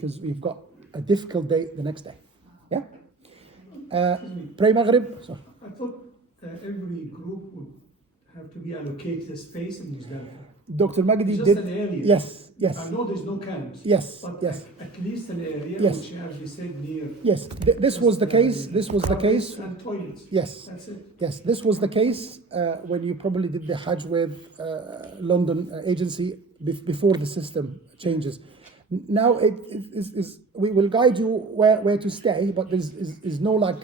because we've got a difficult day the next day. Yeah? Pray Maghrib. So, I thought every group would have to be allocated a space in Muzdalifah. Dr. Magdi Just did. an area. Yes, yes. I know there's no camps. Yes, But yes. at least an area, Yes. which, as you said, near. Yes, this was the case. This was the case. And toilets. Yes. That's it. Yes, this was the case when you probably did the Hajj with London agency before the system changes. Now it is we will guide you where to stay, but there's no like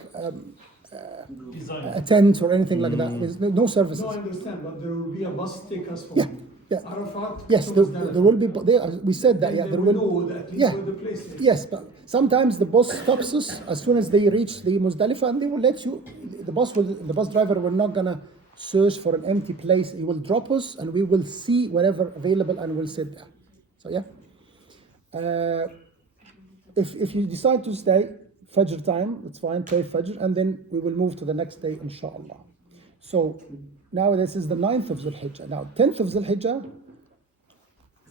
a tent or anything like that. There's no services. No, I understand, but there will be a bus take us from Yeah. Arafat. Yes, to there will be. We said that. Then Yeah, they there will will. know at least Yeah. where the place is. Yes, but sometimes the bus stops us as soon as they reach the Muzdalifah, and they will let you. The bus driver will not gonna search for an empty place. He will drop us, and we will see whatever available, and we'll sit there. So yeah. If you decide to stay Fajr time, that's fine. Pray Fajr, and then we will move to the next day, inshallah. So now this is the 9th of Zulhijjah. Now 10th of Zulhijjah.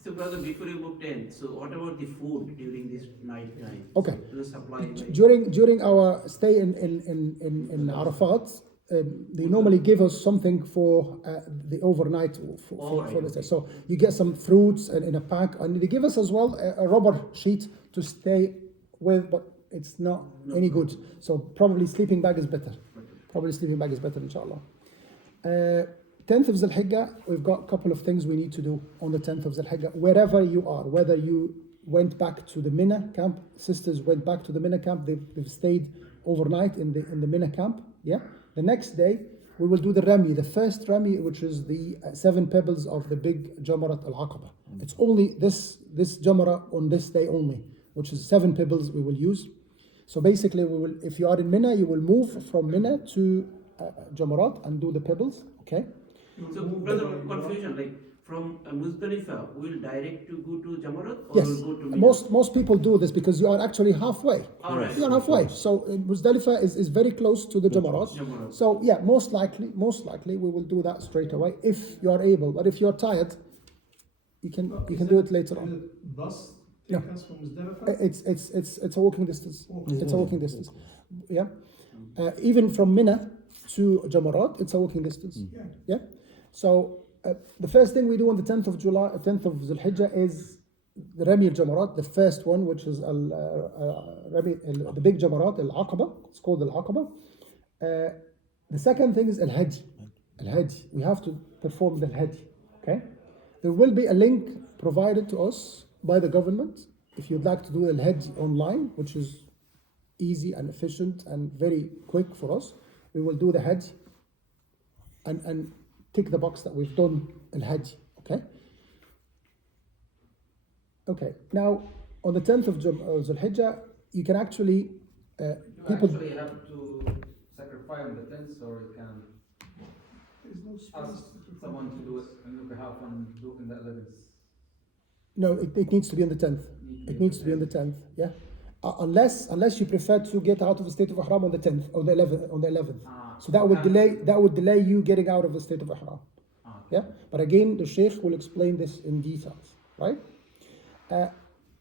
So brother, before you book 10, so what about the food during this night time? Okay. So, the supply. During our stay in Arafat, they normally give us something for the overnight for the stay. So you get some fruits and in a pack, and they give us as well a rubber sheet to stay with, but it's not any good. So probably sleeping bag is better. Inshallah. 10th of Zulhijjah, we've got a couple of things we need to do on the 10th of Zulhijjah, wherever you are, whether you went back to the Mina camp, sisters went back to the Mina camp, they've stayed overnight in the Mina camp, yeah? The next day, we will do the Rami, the first Rami, which is the 7 pebbles of the big Jamarat al-Aqaba. It's only this Jamara on this day only, which is 7 pebbles we will use. So basically, if you are in Mina, you will move from Mina to Jamarat and do the pebbles, okay? So brother, confusion, like from Muzdalifah, we'll direct to go to Jamarat or Yes, we'll go to Mina? most people do this because you are actually halfway. All right. You are halfway. So Muzdalifah is very close to the Jamarat. So yeah, most likely we will do that straight away if you are able. But if you are tired, you can do it later on. Bus No. take us from Muzdalifah? It's a walking distance. It's a walking distance. Yeah. Even from Mina to Jamarat, it's a walking distance. Yeah. So the first thing we do on the 10th of Zulhijjah is the Rami al-Jamarat, the first one, which is the big Jamarat, al-Aqaba. It's called al-Aqaba. The second thing is al-Hadi. Al-Hadi. We have to perform the Hadi. Okay. There will be a link provided to us by the government if you'd like to do al-Hadi online, which is easy and efficient and very quick for us. We will do the Hadi and tick the box that we've done al-Hadi, okay? Okay, now on the 10th of Zulhijjah, you can actually, people... actually have to sacrifice on the 10th, or you can There's no space. ask someone to do it on your behalf and do it in the 11th. No, it needs to be on the 10th. It needs to be on the 10th, yeah? Unless you prefer to get out of the state of Ihram on the 10th, or the 11th. So that would delay you getting out of the state of Ihram. Yeah? But again, the Sheikh will explain this in details, right?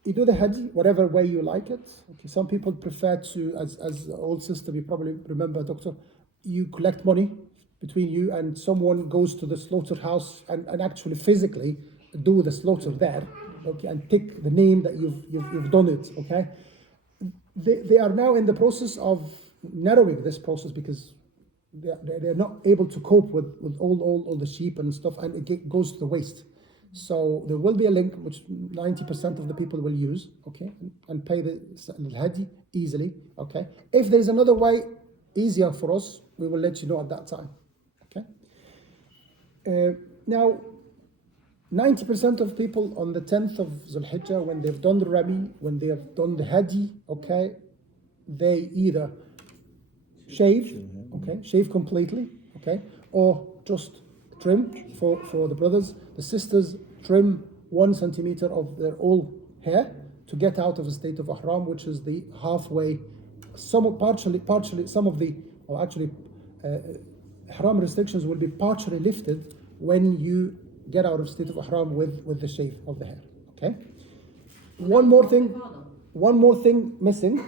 You do the Hadi, whatever way you like it. Okay, some people prefer to, as the old system, you probably remember, Doctor, you collect money between you and someone goes to the slaughterhouse and actually physically do the slaughter there, okay, and tick the name that you've done it, okay? They are now in the process of narrowing this process because they're not able to cope with all the sheep and stuff, and it goes to the waste. So there will be a link which 90% of the people will use, okay, and pay the Hadi easily, okay. If there is another way easier for us, we will let you know at that time, okay. Now, 90% of people on the 10th of Zulhijjah, when they've done the Rami, when they have done the Hadi, okay, they either shave completely, okay, or just trim for the brothers. The sisters trim 1 centimeter of their all hair to get out of a state of Ihram, which is the halfway. Partially, some of the, or actually, Ihram restrictions will be partially lifted when you get out of state of Ihram with the shave of the hair. Okay. One more thing. one more thing missing,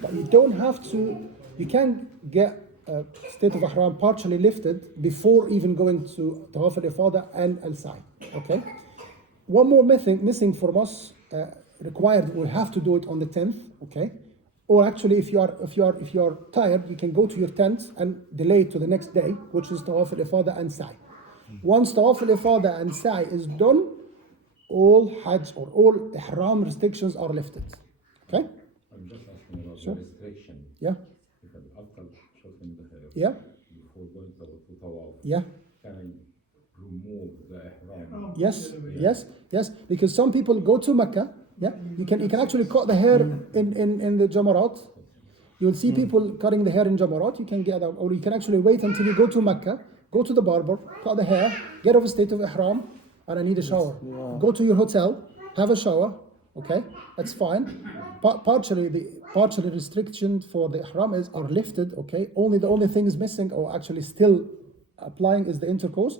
but you don't have to, you can get state of ihram partially lifted before even going to Tawaf al-Ifada and al-Sa'i, okay? One more missing from us, required, we have to do it on the 10th, okay? Or actually, if you are tired, you can go to your tent and delay it to the next day, which is Tawaf al-Ifada and Sa'i. Once Tawaf al-Ifada and Sa'i is done, all Hajj or all Ihram restrictions are lifted. Okay? I'm just asking about Sure. the restriction. Yeah, If after shortening the hair, yeah, before going to Tawaf, yeah. can I remove the ihram? Yes. Because some people go to Mecca. Yeah, you can actually cut the hair in the Jamarat. You will see people cutting the hair in Jamarat. You can get that, or you can actually wait until you go to Mecca, go to the barber, cut the hair, get off a state of ihram, and I need a shower. Go to your hotel, have a shower. Okay, that's fine. Partially restriction for the ihram are lifted. Okay, the only thing is missing, or actually still applying, is the intercourse,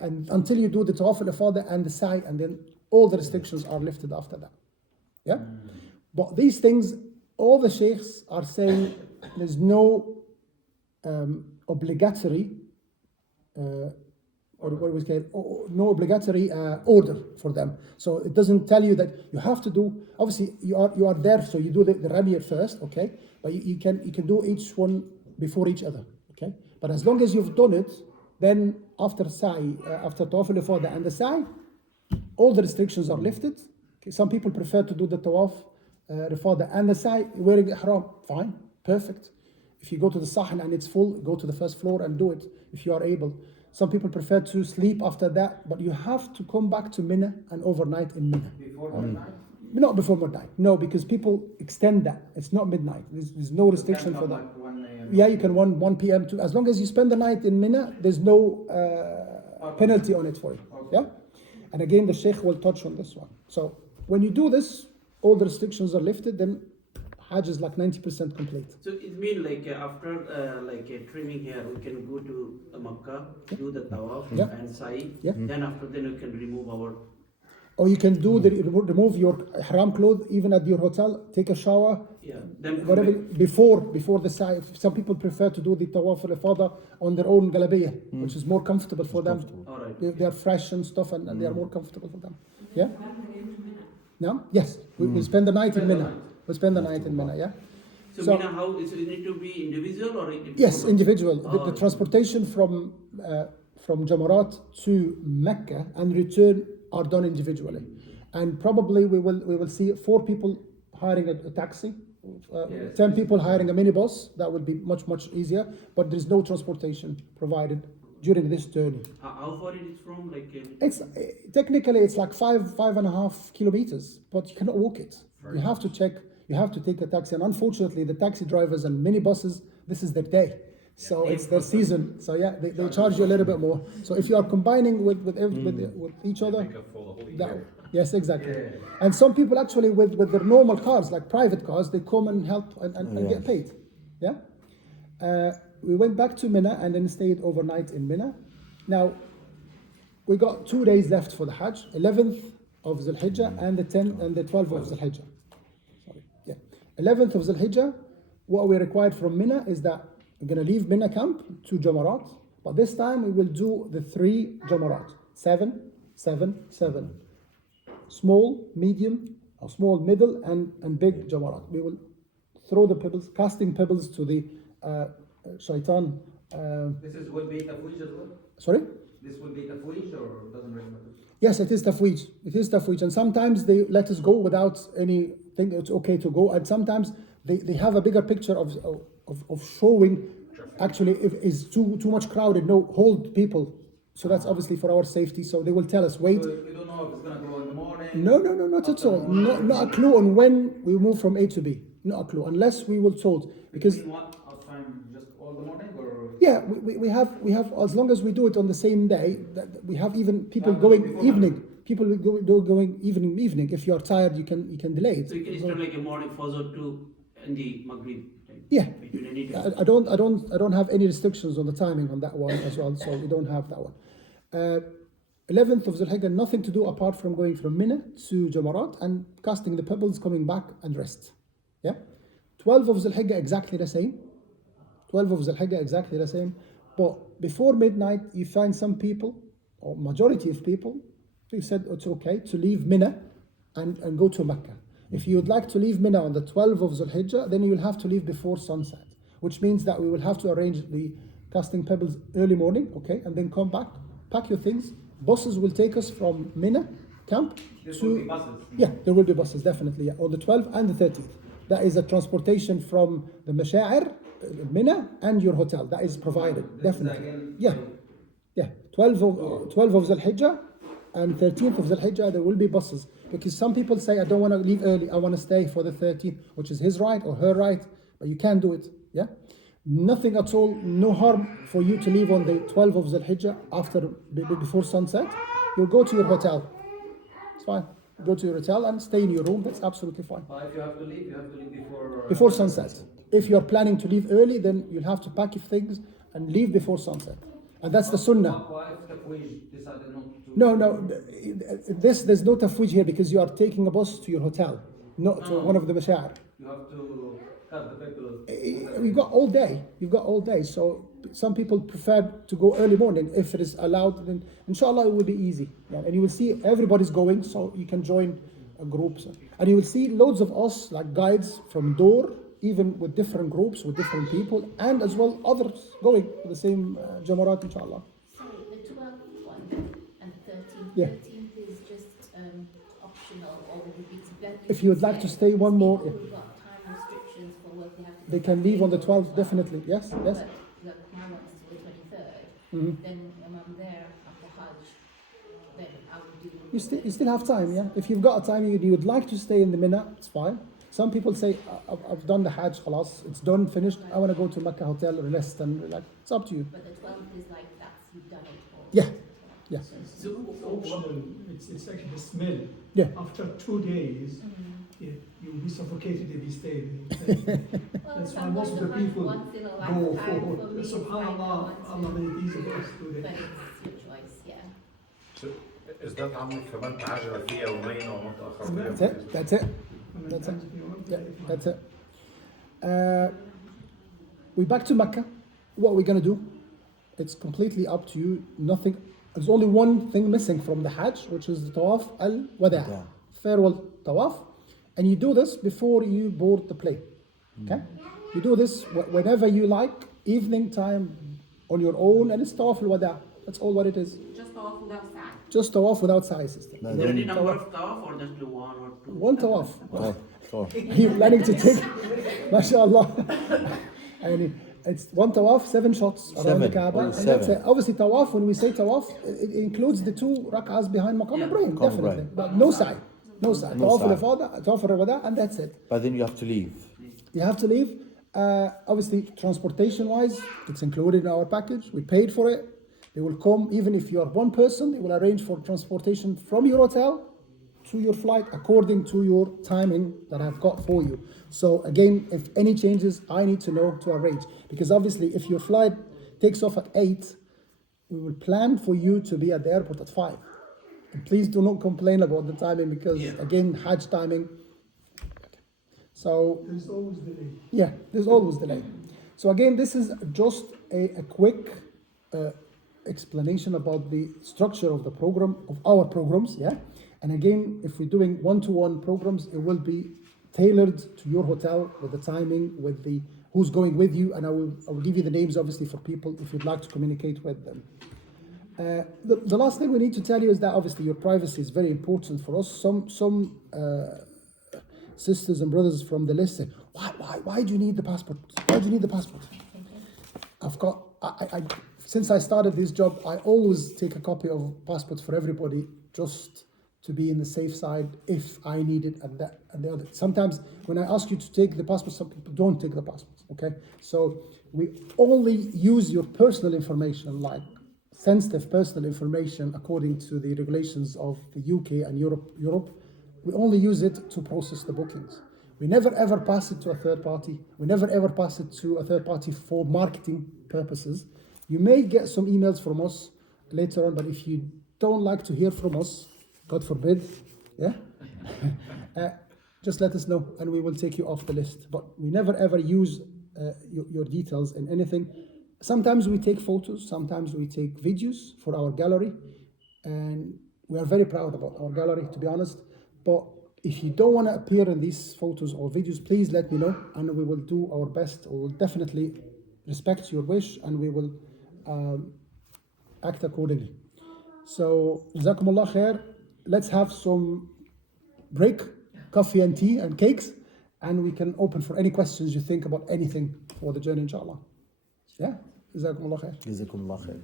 and until you do the Tawaf al-Ifada and the Sa'i, and then all the restrictions are lifted after that. Yeah, but these things, all the sheikhs are saying there's no obligatory no obligatory order for them. So it doesn't tell you that you have to do. Obviously, you are there, so you do the Rabi first, okay? But you can do each one before each other, okay? But as long as you've done it, then after Sa'i, after Tawaf al-Ifada and the Sa'i, all the restrictions are lifted. Okay? Some people prefer to do the Tawaf al-Ifada and the Sa'i wearing ihram. Fine, perfect. If you go to the Sahel and it's full, go to the first floor and do it if you are able. Some people prefer to sleep after that, but you have to come back to Mina and overnight in Mina. Before midnight? Not before midnight, no, because people extend that. It's not midnight. There's no restriction for that. Like 1 a.m. Yeah, you can 1 p.m. to, as long as you spend the night in Mina, there's no penalty on it for you. Okay. Yeah, and again, the Sheikh will touch on this one. So when you do this, all the restrictions are lifted. Then Hajj is like 90% complete. So it means like after trimming hair, we can go to Makkah, do the tawaf Yeah. and sa'i. Yeah. Then after then we can remove our. Or you can do remove your ihram clothes even at your hotel, take a shower, Yeah. Then whatever before the sa'i. Some people prefer to do the tawaf al-ifada on their own galabiyah, which is more comfortable for them. All right. They are fresh and stuff, and they are more comfortable for them. Yeah. No. Yes. We spend the night in Mina. We spend the night in Mina. Yeah. So Mina, how is it need to be individual or? Yes, individual. The Oh. transportation from Jamarat to Mecca and return are done individually, and probably we will see 4 people hiring a taxi, Yes. 10 people hiring a minibus. That would be much easier. But there is no transportation provided during this journey. How far it is from It's technically it's like 5.5 kilometers, but you cannot walk it. You have to check. You have to take a taxi, and unfortunately, the taxi drivers and minibuses, this is their day. So it's their season. So yeah, they charge you a little bit more. So if you are combining with each other, yes, exactly. Yeah. And some people actually with their normal cars, like private cars, they come and help and get paid. Yeah. We went back to Mina and then stayed overnight in Mina. Now, we got 2 days left for the Hajj, 11th of Zul Hijjah and the 10th and the 12th of Zul Hijjah. Sorry, yeah. 11th of Zul Hijjah, what we required from Mina is that we're going to leave Mina camp to Jamarat, but this time we will do the 3 Jamarat, 7, 7, 7. Small, medium, or small, middle, and big Jamarat. We will throw the pebbles, casting pebbles to the shaitan. This will be tafwij as well? Sorry? This will be tafwij or doesn't really matter? Yes, it is tafwij. It is tafwij. And sometimes they let us go without anything. It's okay to go. And sometimes they have a bigger picture of showing, actually, if it's too much crowded, no, hold people. So that's obviously for our safety. So they will tell us, wait. So we don't know if it's going to go in the morning? No, not at all. Not a clue on when we move from A to B. Not a clue, unless we were told. Because In what time, just all the morning or? yeah, we have as long as we do it on the same day, that we have even people Yeah, going before evening. People will go going evening. If you are tired, you can delay it. So you can start like a morning fajr to in the Maghrib time. Yeah. Between any time. I don't have any restrictions on the timing on that one as well, so we don't have that one. 11th of Zulhijjah, nothing to do apart from going from Mina to Jamarat and casting the pebbles, coming back and rest. Yeah? 12th of Zulhijjah, exactly the same. 12th of Zulhijjah, exactly the same. But before midnight, you find some people, or majority of people, who said it's okay to leave Mina and go to Mecca. If you would like to leave Mina on the 12th of Zulhijjah, then you will have to leave before sunset, which means that we will have to arrange the casting pebbles early morning, okay, and then come back, pack your things. Buses will take us from Mina camp This to... will be buses. Yeah, there will be buses, definitely, yeah, on the 12th and the 13th. That is a transportation from the Masha'ir, Mina, and your hotel. That is provided, This is definitely. again, Yeah, yeah. 12 of Zulhijjah and 13th of Zulhijjah, there will be buses. Because some people say, I don't want to leave early, I want to stay for the 13th, which is his right or her right, but you can't do it, yeah? Nothing at all, no harm for you to leave on the 12th of Zulhijjah before sunset. You'll go to your hotel. It's fine. Go to your hotel and stay in your room. That's absolutely fine. if you have to leave before... Before sunset. If you're planning to leave early, then you'll have to pack your things and leave before sunset. And that's the sunnah. Why if the Kuwait decided not to... No, there's no tafwij here because you are taking a bus to your hotel, not to one of the masha'ir. You have to cut the people... You've got all day. So some people prefer to go early morning. If it is allowed, then inshallah it will be easy. Yeah, and you will see everybody's going, so you can join a group. And you will see loads of us, like guides from Door, even with different groups, with different people, and as well others going to the same Jamarat, inshallah. Sorry, the 12th one and 13th. Yeah. 13th is just optional, or would it be together? If you would like to stay one more, People who've got time restrictions for work, they have to they can leave on the 12th, definitely. Yes. But look, my one is till the 23rd. Then when I'm there after Hajj, then I would do... You still have time, yeah? If you've got a time, you would like to stay in the Mina, it's fine. Some people say, I've done the Hajj, khalas, it's done, finished, I want to go to Mecca hotel, rest and relax. It's up to you. But the 12th is like that's you've done it for. Yeah, yeah. It's optional, it's actually the smell. Yeah. After 2 days, you'll be suffocated if you stay. Well, That's if why I'm most of the going to people once in a go lifetime, for me, it's like I subhanallah, want to- Allah made these of us But today. it's your choice, yeah. So, is that عمك في منطقة عجلة فيها يومين أو منطقة أخرى That's it, that's it. And That's then, it. you know, Yeah, that's it. We're back to Mecca. What we're going to do, it's completely up to you. Nothing, there's only one thing missing from the Hajj, which is the Tawaf al-Wada', farewell Tawaf. And you do this before you board the plane. Okay? You do this whenever you like, evening time, on your own, and it's Tawaf al-Wada'. That's all what it is. Just off without that. Just Tawaf without sa'i, sister. Is there any number of tawaf or just one or two? One Tawaf. Oh, Are you planning to take, mashallah? I mean, it's one tawaf, 7 shots around Seven, the Kaaba. only And that's 7. it. Obviously, tawaf, when we say tawaf, it includes the 2 rak'ahs behind Maqam Ibrahim, Maqam definitely. Ibrahim. But no sa'i. No sa'i. No Tawaf sa'i. al-Ifada, tawaf al-Wada', and that's it. but then you have to leave. You have to leave. Obviously, transportation-wise, it's included in our package. We paid for it. They will come, even if you are one person, they will arrange for transportation from your hotel to your flight according to your timing that I've got for you. So again, if any changes, I need to know to arrange. Because obviously, if your flight takes off at 8, we will plan for you to be at the airport at 5. And please do not complain about the timing because, again, Hajj timing. So There's always delay. yeah, there's always delay. So again, this is just a quick explanation about the structure of the program, of our programs, yeah? And again, if we're doing one-to-one programs, it will be tailored to your hotel with the timing, with the who's going with you, and I will give you the names, obviously, for people if you'd like to communicate with them. The last thing we need to tell you is that obviously your privacy is very important for us. Some sisters and brothers from the list say, why do you need the passport? Why do you need the passport? Since I started this job, I always take a copy of passports for everybody just to be in the safe side if I need it and the other. Sometimes when I ask you to take the passport, some people don't take the passports, okay? So we only use your personal information, like sensitive personal information according to the regulations of the UK and Europe. We only use it to process the bookings. We never ever pass it to a third party. We never ever pass it to a third party for marketing purposes. You may get some emails from us later on, but if you don't like to hear from us, God forbid, yeah, just let us know and we will take you off the list. But we never ever use your details in anything. Sometimes we take photos, sometimes we take videos for our gallery, and we are very proud about our gallery, to be honest. But if you don't want to appear in these photos or videos, please let me know and we will do our best. We will definitely respect your wish and we will act accordingly. So, Jazakumullah khair. Let's have some break, coffee and tea and cakes, and we can open for any questions you think about anything for the journey, inshallah. Yeah? Jazakumullah khair. جزاكم الله خير.